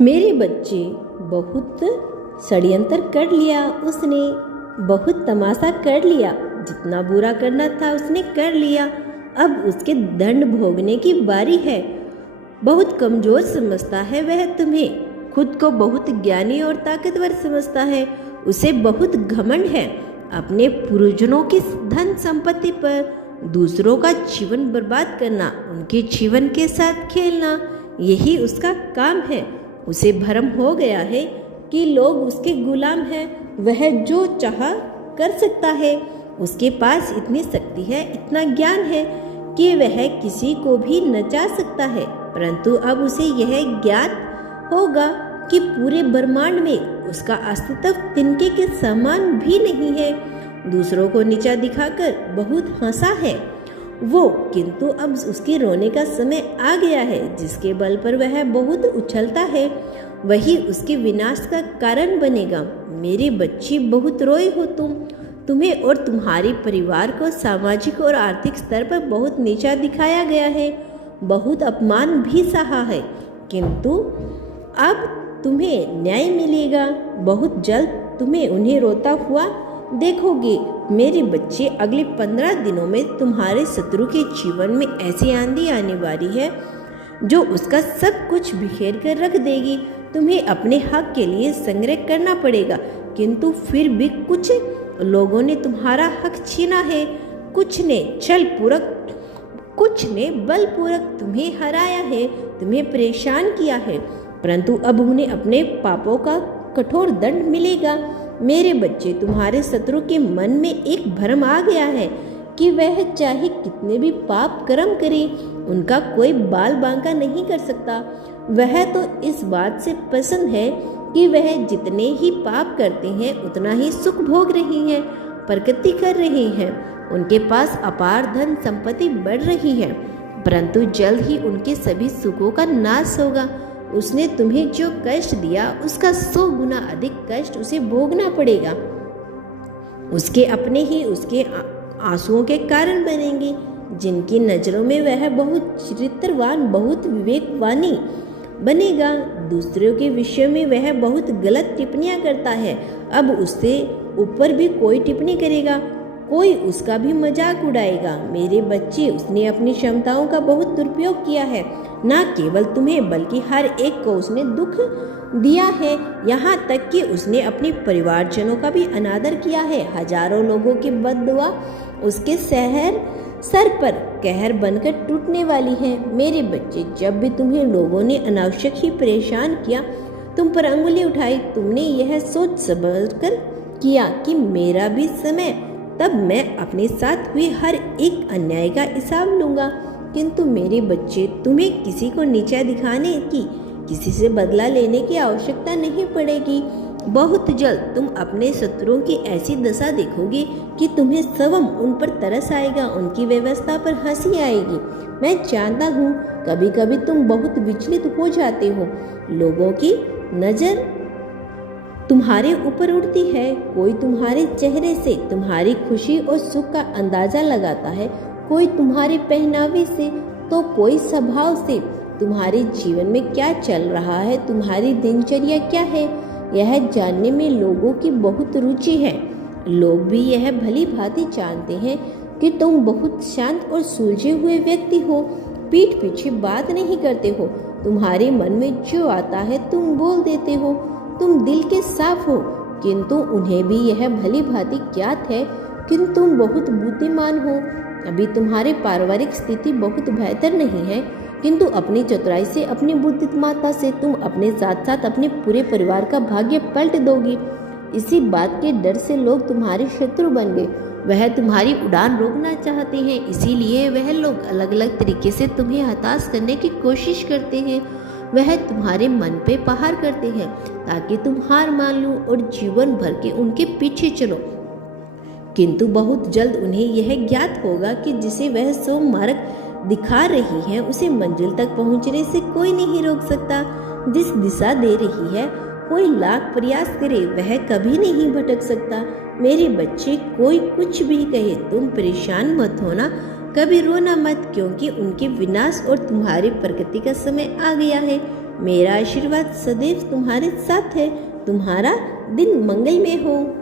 मेरे बच्चे, बहुत षड्यंत्र कर लिया उसने, बहुत तमाशा कर लिया, जितना बुरा करना था उसने कर लिया। अब उसके दंड भोगने की बारी है। बहुत कमज़ोर समझता है वह तुम्हें, खुद को बहुत ज्ञानी और ताकतवर समझता है। उसे बहुत घमंड है अपने पूर्वजों की धन संपत्ति पर। दूसरों का जीवन बर्बाद करना, उनके जीवन के साथ खेलना, यही उसका काम है। उसे भ्रम हो गया है कि लोग उसके गुलाम हैं। वह जो चाहा कर सकता है। उसके पास इतनी शक्ति है, इतना ज्ञान है कि वह किसी को भी नचा सकता है। परंतु अब उसे यह ज्ञात होगा कि पूरे ब्रह्मांड में उसका अस्तित्व तिनके के समान भी नहीं है। दूसरों को नीचा दिखाकर बहुत हंसा है वो, किंतु अब उसके रोने का समय आ गया है। जिसके बल पर वह बहुत उछलता है, वही उसके विनाश का कारण बनेगा। मेरे बच्चे, बहुत रोए हो तुम्हें और तुम्हारे परिवार को सामाजिक और आर्थिक स्तर पर बहुत नीचा दिखाया गया है, बहुत अपमान भी सहा है, किंतु अब तुम्हें न्याय मिलेगा। बहुत जल्द तुम्हें उन्हें रोता हुआ देखोगे। मेरे बच्चे, अगले 15 दिनों में तुम्हारे शत्रु के जीवन में ऐसी आंधी आने वाली है जो उसका सब कुछ बिखेर कर रख देगी। तुम्हें अपने हक के लिए संग्रह करना पड़ेगा, किंतु फिर भी कुछ लोगों ने तुम्हारा हक छीना है। कुछ ने छलपूर्वक, कुछ ने बलपूर्वक तुम्हें हराया है, तुम्हें परेशान किया है, परंतु अब उन्हें अपने पापों का कठोर दंड मिलेगा। मेरे बच्चे, तुम्हारे शत्रु के मन में एक भ्रम आ गया है कि वह चाहे कितने भी पाप कर्म करे, उनका कोई बाल बांका नहीं कर सकता। वह तो इस बात से प्रसन्न है कि वह जितने ही पाप करते हैं उतना ही सुख भोग रहे हैं, प्रगति कर रहे हैं। उनके पास अपार धन संपत्ति बढ़ रही है, परंतु जल्द ही उनके सभी सुखों का नाश होगा। उसने तुम्हें जो कष्ट दिया उसका 100 गुना अधिक कष्ट उसे भोगना पड़ेगा। उसके अपने ही उसके आंसुओं के कारण बनेंगे। जिनकी नज़रों में वह बहुत चरित्रवान, बहुत विवेकवानी बनेगा, दूसरों के विषय में वह बहुत गलत टिप्पणियां करता है। अब उससे ऊपर भी कोई टिप्पणी करेगा, कोई उसका भी मजाक उड़ाएगा। मेरे बच्चे, उसने अपनी क्षमताओं का बहुत दुरुपयोग किया है। न केवल तुम्हें बल्कि हर एक को उसने दुख दिया है। यहाँ तक कि उसने अपने परिवारजनों का भी अनादर किया है। हजारों लोगों की बद्दुआ उसके सर पर कहर बनकर टूटने वाली है। मेरे बच्चे, जब भी तुम्हें लोगों ने अनावश्यक ही परेशान किया, तुम पर अंगुली उठाई, तुमने यह सोच समझ कर किया कि मेरा भी समय, तब मैं अपने साथ हुए हर एक अन्याय का हिसाब लूंगा। किंतु मेरे बच्चे, तुम्हें किसी को नीचा दिखाने की, किसी से बदला लेने की आवश्यकता नहीं पड़ेगी। बहुत जल्द तुम अपने शत्रुओं की ऐसी दशा देखोगे कि तुम्हें स्वयं उन पर तरस आएगा, उनकी व्यवस्था पर हंसी आएगी। मैं जानता हूँ कभी कभी तुम बहुत विचलित हो जाते हो। लोगों की नज़र तुम्हारे ऊपर उड़ती है। कोई तुम्हारे चेहरे से तुम्हारी खुशी और सुख का अंदाजा लगाता है, कोई तुम्हारे पहनावे से, तो कोई स्वभाव से। तुम्हारे जीवन में क्या चल रहा है, तुम्हारी दिनचर्या क्या है, यह जानने में लोगों की बहुत रुचि है। लोग भी यह भली भांति जानते हैं कि तुम बहुत शांत और सुलझे हुए व्यक्ति हो, पीठ पीछे बात नहीं करते हो, तुम्हारे मन में जो आता है तुम बोल देते हो, तुम दिल के साफ हो। किंतु उन्हें भी यह भली भांति ज्ञात है कि तुम बहुत बुद्धिमान हो। अभी तुम्हारी पारिवारिक स्थिति बहुत बेहतर नहीं है, किंतु अपनी चतुराई से, अपनी बुद्धिमत्ता से तुम अपने साथ साथ अपने पूरे परिवार का भाग्य पलट दोगी। इसी बात के डर से लोग तुम्हारे शत्रु बन गए। वह तुम्हारी उड़ान रोकना चाहते हैं, इसीलिए वह लोग अलग अलग तरीके से तुम्हें हताश करने की कोशिश करते हैं। वह तुम्हारे मन पे प्रहार करते हैं ताकि तुम हार मान लो और जीवन भर के उनके पीछे चलो। किंतु बहुत जल्द उन्हें यह ज्ञात होगा कि जिसे वह सो मार्ग दिखा रही है, उसे मंजिल तक पहुंचने से कोई नहीं रोक सकता। जिस दिशा दे रही है, कोई लाख प्रयास करे, वह कभी नहीं भटक सकता। मेरे बच्चे, कोई कुछ भी कहे, तुम परेशान मत होना, कभी रोना मत, क्योंकि उनके विनाश और तुम्हारी प्रगति का समय आ गया है। मेरा आशीर्वाद सदैव तुम्हारे साथ है। तुम्हारा दिन मंगलमय हो।